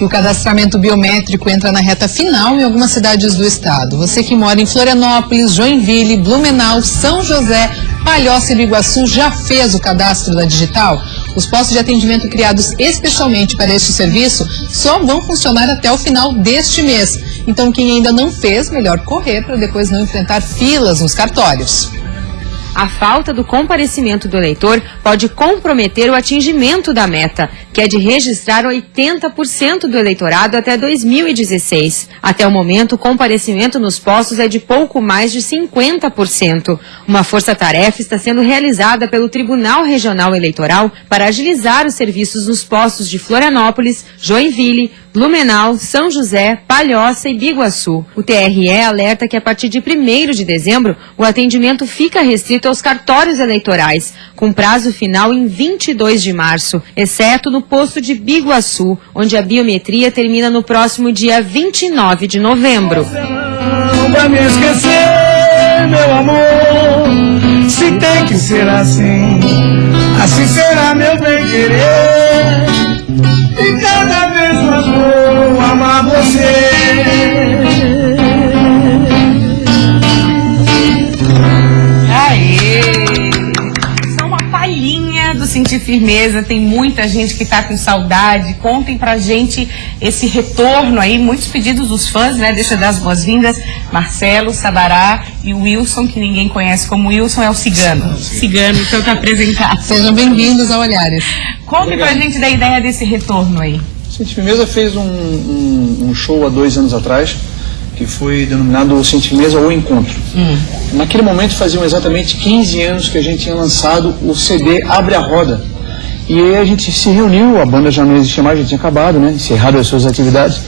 O cadastramento biométrico entra na reta final em algumas cidades do estado. Você que mora em Florianópolis, Joinville, Blumenau, São José, Palhoça e Biguaçu já fez o cadastro da digital? Os postos de atendimento criados especialmente para este serviço só vão funcionar até o final deste mês. Então, quem ainda não fez, melhor correr para depois não enfrentar filas nos cartórios. A falta do comparecimento do eleitor pode comprometer o atingimento da meta, que é de registrar 80% do eleitorado até 2016. Até o momento, o comparecimento nos postos é de pouco mais de 50%. Uma força-tarefa está sendo realizada pelo Tribunal Regional Eleitoral para agilizar os serviços nos postos de Florianópolis, Joinville, Blumenau, São José, Palhoça e Biguaçu. O TRE alerta que a partir de 1º de dezembro, o atendimento fica restrito aos cartórios eleitorais, com prazo final em 22 de março, exceto no posto de Biguaçu, onde a biometria termina no próximo dia 29 de novembro. Não vai me esquecer, meu amor, se tem que ser assim, assim será meu bem-querer, e cada vez mais vou amar você. Do Sentir Firmeza, tem muita gente que tá com saudade. Contem pra gente esse retorno aí, muitos pedidos dos fãs, né? Deixa eu dar as boas-vindas. Marcelo, Sabará e o Wilson, que ninguém conhece como Wilson, é o Cigano. Cigano, então tá apresentado. Sejam bem-vindos ao Olhares. Conte pra gente da ideia desse retorno aí. Sentir Firmeza fez um show há 2 anos atrás, que foi denominado Sentir Firmeza ou Encontro. Naquele momento faziam exatamente 15 anos que a gente tinha lançado o CD Abre a Roda. E aí a gente se reuniu, a banda já não existia mais, já tinha acabado, né? Encerrado as suas atividades.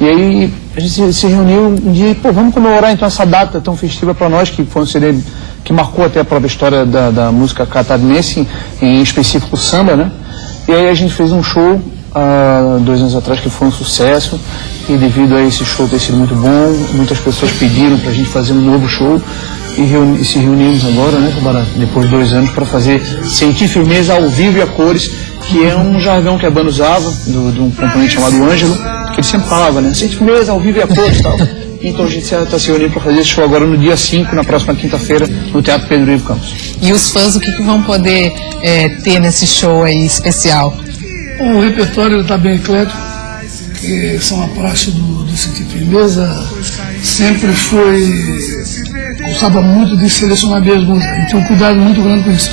E aí a gente se reuniu um dia e, vamos comemorar então essa data tão festiva para nós, que foi um CD que marcou até a própria história da música catarinense, em específico o samba, né? E aí a gente fez um show há 2 anos atrás que foi um sucesso. E devido a esse show ter sido muito bom, muitas pessoas pediram para a gente fazer um novo show e se reunimos agora, né, depois de 2 anos, para fazer Sentir Firmeza ao vivo e a cores, que é um jargão que a banda usava, de um componente chamado Ângelo, que ele sempre falava, né, Sentir Firmeza ao vivo e a cores e tal. Então a gente está se reunindo para fazer esse show agora no dia 5, na próxima quinta-feira, no Teatro Pedro Ivo Campos. E os fãs, o que vão poder ter nesse show aí especial? O repertório está bem eclético, que são a praxe do Sentir Firmeza, sempre gostava muito de selecionar bem as músicas, e tem um cuidado muito grande com isso.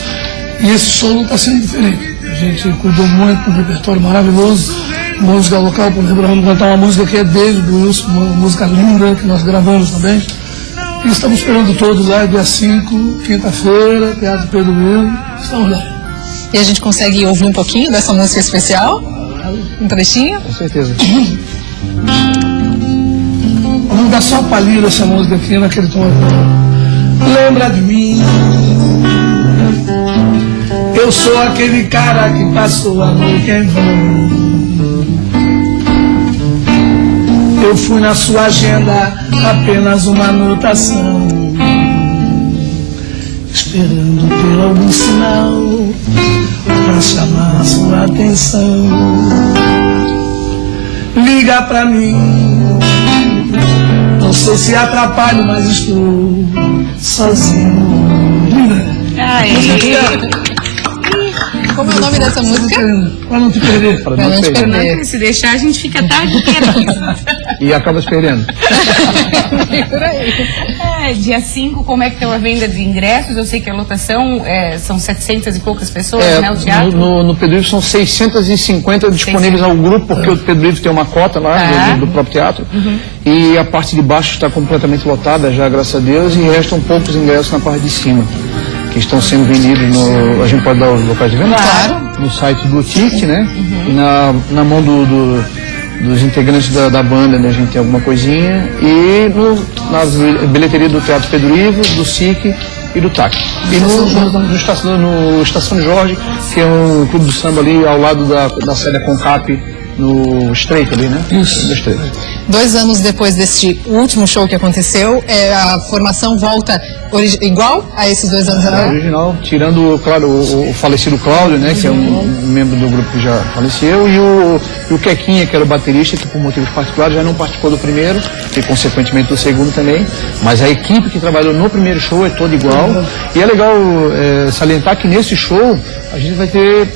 E esse solo está sendo diferente. A gente cuidou muito do repertório maravilhoso, música local, por exemplo, vamos cantar uma música que é dele, do Wilson, uma música linda, que nós gravamos também. E estamos esperando todos lá, dia 5, quinta-feira, Teatro Pedro Ivo, estamos lá. E a gente consegue ouvir um pouquinho dessa música especial? Um trechinho? Com certeza. Vamos dar só uma palhinha dessa música aqui naquele tom. Lembra de mim? Eu sou aquele cara que passou a noite em vão. Eu fui na sua agenda apenas uma anotação, esperando por algum sinal pra chamar sua atenção. Liga pra mim, não sei se atrapalho, mas estou sozinho. Como é o nome dessa música? Pra não te perder. Pra não te perder. Se deixar, a gente fica a tarde inteira. E acaba se perdendo. Por aí. Dia 5, como é que tem a venda de ingressos? Eu sei que a lotação são 700 e poucas pessoas, né, o teatro? No Pedro Ivo são 650 disponíveis ao grupo, porque o Pedro Ivo tem uma cota lá do próprio teatro. E a parte de baixo está completamente lotada já, graças a Deus, e restam poucos ingressos na parte de cima, que estão sendo vendidos no... A gente pode dar os locais de venda? Claro. no site do TIC, né? E na mão dos integrantes da banda, né, a gente tem alguma coisinha. E na bilheteria do Teatro Pedro Ivo, do SIC e do TAC. E no Estação Jorge, que é um clube do samba ali ao lado da sede Concap, no Estreito ali, né? Isso. No Estreito. 2 anos depois deste último show que aconteceu, a formação volta igual a esses 2 anos atrás? Original, tirando, claro, o falecido Cláudio, né? Que é um membro do grupo que já faleceu, e o Quequinha, que era o baterista, que por motivos particulares já não participou do primeiro, e consequentemente do segundo também. Mas a equipe que trabalhou no primeiro show é toda igual. E é legal salientar que nesse show a gente vai ter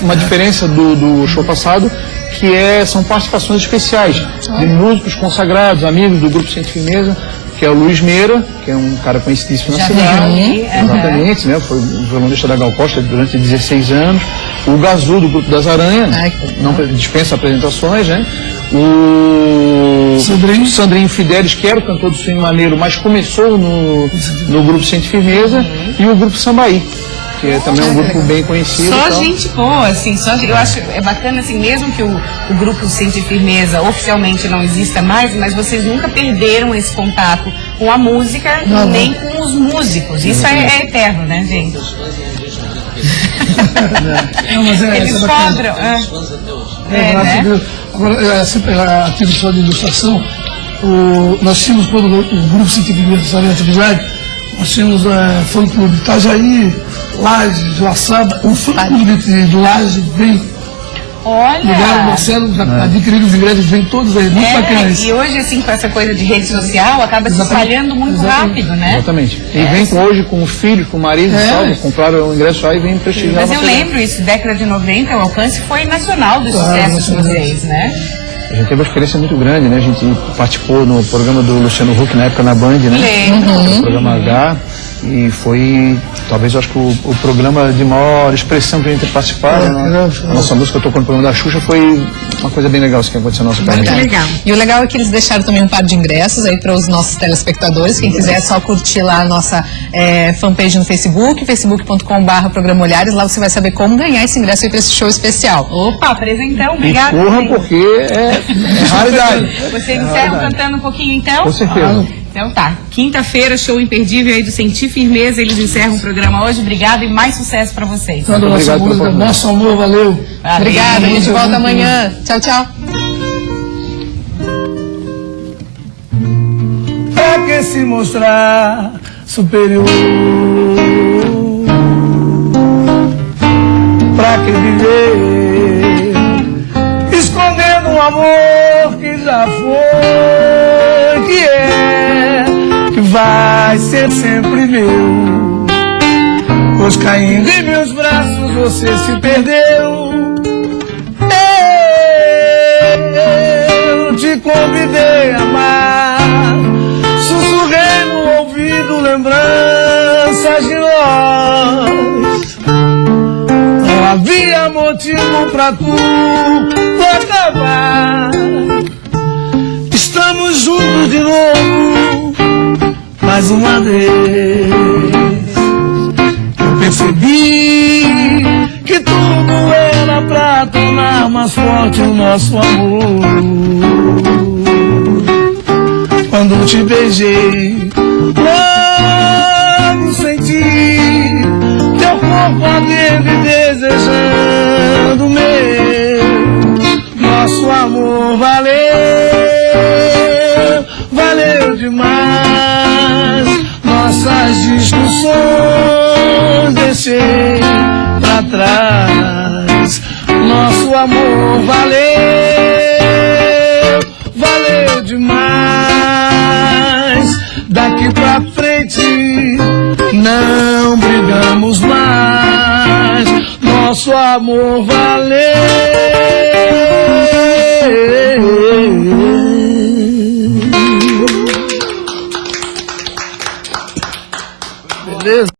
uma diferença do show passado, que são participações especiais de músicos consagrados, amigos do Grupo Sente Firmeza, que é o Luiz Meira, que é um cara conhecidíssimo na cidade. Exatamente, né? Foi violonista da Gal Costa durante 16 anos. O Gazu, do Grupo das Aranhas, não dispensa apresentações, né? O Sandrinho Fidelis, que era o cantor do Swing Maneiro, mas começou no Grupo Sente Firmeza, e o Grupo Sambaí, que é também um grupo bem conhecido. Só gente boa, assim, eu acho bacana, assim, mesmo que o grupo Sente Firmeza oficialmente não exista mais, mas vocês nunca perderam esse contato com a música, nem com os músicos. Isso é eterno, né, gente? Não, mas eles cobram. Graças a Deus. Agora, sempre aqui no show de ilustração, nós tínhamos, quando o grupo Sente Firmeza, Sarenta Village, nós tínhamos fã-clube Itajaí, Laje, Joaçaba, o fã-clube do Laje vem. Olha! Ligaram o Marcelo, já adquiriram os ingressos, vem todos aí, muito bacanas. E hoje, assim, com essa coisa de rede social, acaba se espalhando muito rápido, né? Exatamente. E vem hoje com os filhos, com o marido e tal, compraram o ingresso lá e vem prestigiar. Mas eu lembro isso, década de 90, o alcance foi nacional do sucesso de vocês, né? A gente teve uma experiência muito grande, né? A gente participou no programa do Luciano Huck, na época na Band, né? No programa H. E foi, talvez, eu acho que o programa de maior expressão que a gente tem participado, né? A nossa música tocou no programa da Xuxa, foi uma coisa bem legal isso que aconteceu na nossa carreira. Muito legal. E o legal é que eles deixaram também um par de ingressos aí para os nossos telespectadores. Quem quiser é só curtir lá a nossa fanpage no Facebook, facebook.com/Programa Olhares. Lá você vai saber como ganhar esse ingresso aí para esse show especial. Opa, presentão, obrigada. Corra, porque é raridade. Vocês encerram cantando um pouquinho, então? Com certeza. Então tá, quinta-feira, show imperdível aí do Sentir Firmeza, eles encerram o programa hoje. Obrigado e mais sucesso pra vocês. Nosso amor, valeu. Obrigada, a gente volta amanhã. Tchau, tchau. Pra que se mostrar superior? Pra que viver escondendo um amor que já foi, que é, que vai ser sempre meu? Pois caindo em meus braços você se perdeu. Eu te convidei a amar, sussurrei no ouvido lembranças de nós. Não havia motivo pra tu acabar. Estamos juntos de novo, mais uma vez. Eu percebi que tudo era pra tornar mais forte o nosso amor. Quando te beijei, logo senti teu corpo ardendo e desejando o meu. Nosso amor valeu, valeu demais. Nossas discussões deixei pra trás. Nosso amor valeu, valeu demais. Daqui pra frente não brigamos mais. Nosso amor valeu.